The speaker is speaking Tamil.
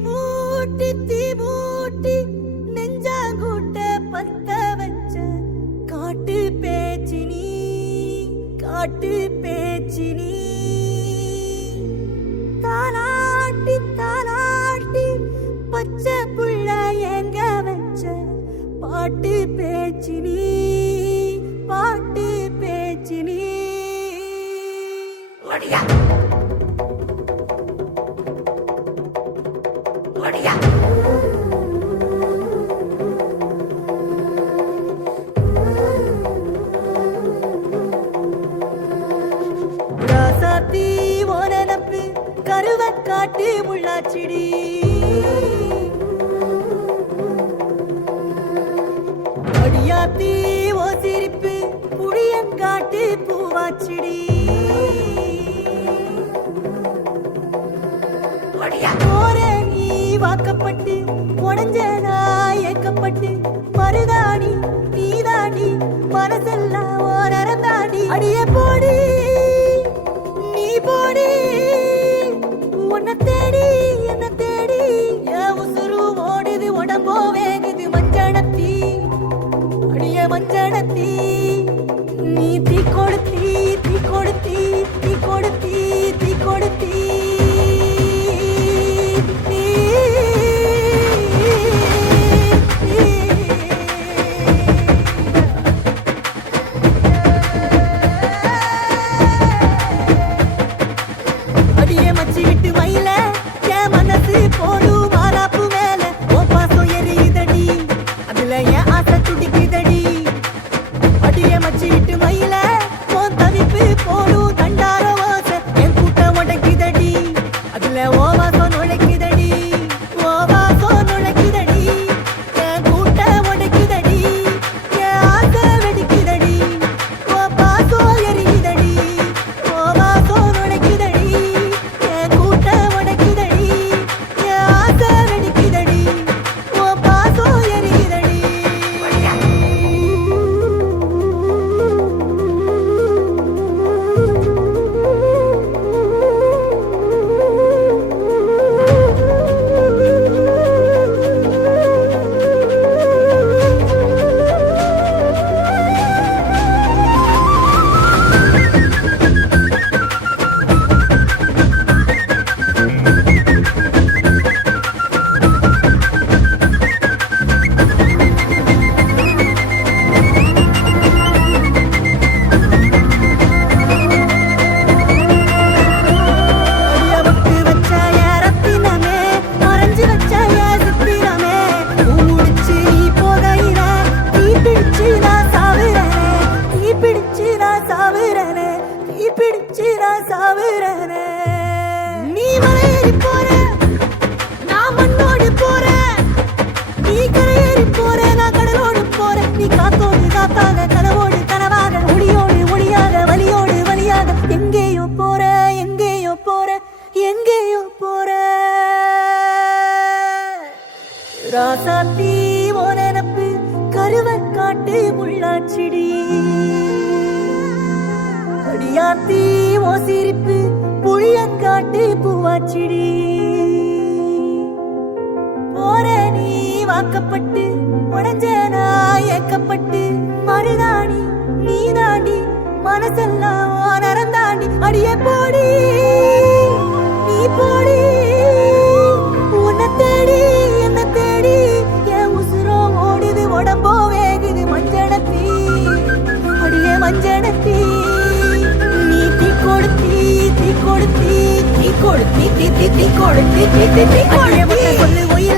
தீ மூட்டி நெஞ்சாங்கூட்ட பத்த வச்ச காட்டு பேச்சினி தாலாட்டி தாலாட்டி பச்சை புள்ள எங்க வச்ச பாட்டு பேச்சினி ஒடியா ஒடியா ராசாத்தி ஓனப்பு கருவக்காட்டு முள்ளாச்சிடி அடியாத்தி ஓ சிரிப்பு புளியங்காட்டு பூவாச்சிடி நீ வாக்கப்பட்டு உடஞ்சனா ஏக்கப்பட்டு மருதாணி நீதாண்டி மனசெல்லாம் ஓரந்தாண்டி அடிய போடி நீ போடி உன்னை தேடி என்ன தேடி என் உசுரு ஓடுது உடம்போ வேகுது மஞ்சனத்தி அடிய மஞ்சனத்தி நீ தீ கொடுத்தி தீ கொடுத்தி தீ கொடுத்தி தீ கொடுத்தி நீ மலையேறி போற நான் மண்ணோடு போற நீ கரையேறி போற நான் கடலோடு போற நீ காத்தோடு காத்தாக கனவோடு கனவாக ஒளியோடு ஒளியாக வலியோடு வலியாக எங்கேயோ போற எங்கேயோ போற எங்கேயோ போற ராசாத்தி ஓனப்பு கருவக்காட்டு முள்ளாச்சிடி அடியாத்தி ஓ சிரிப்பு புளியங்காட்டு பூவாச்சிடி போற நீ வாக்கப்பட்டு உடஞ்சனா ஏக்கப்பட்டு மருதாணி நீதாண்டி மனசெல்லாம் நரந்தாண்டி அடிய போடி நீ போடி உன்னை தேடி என்ன தேடி என் உசுரோ ஓடுது உடம்போ வேகுது மஞ்சனத்தி அடிய மஞ்சனத்தி கொடுத்தி கொடுத்தி கொடுத்தி கொடுத்தி கொடுத்தி கொடுத்தி கொடுத்தி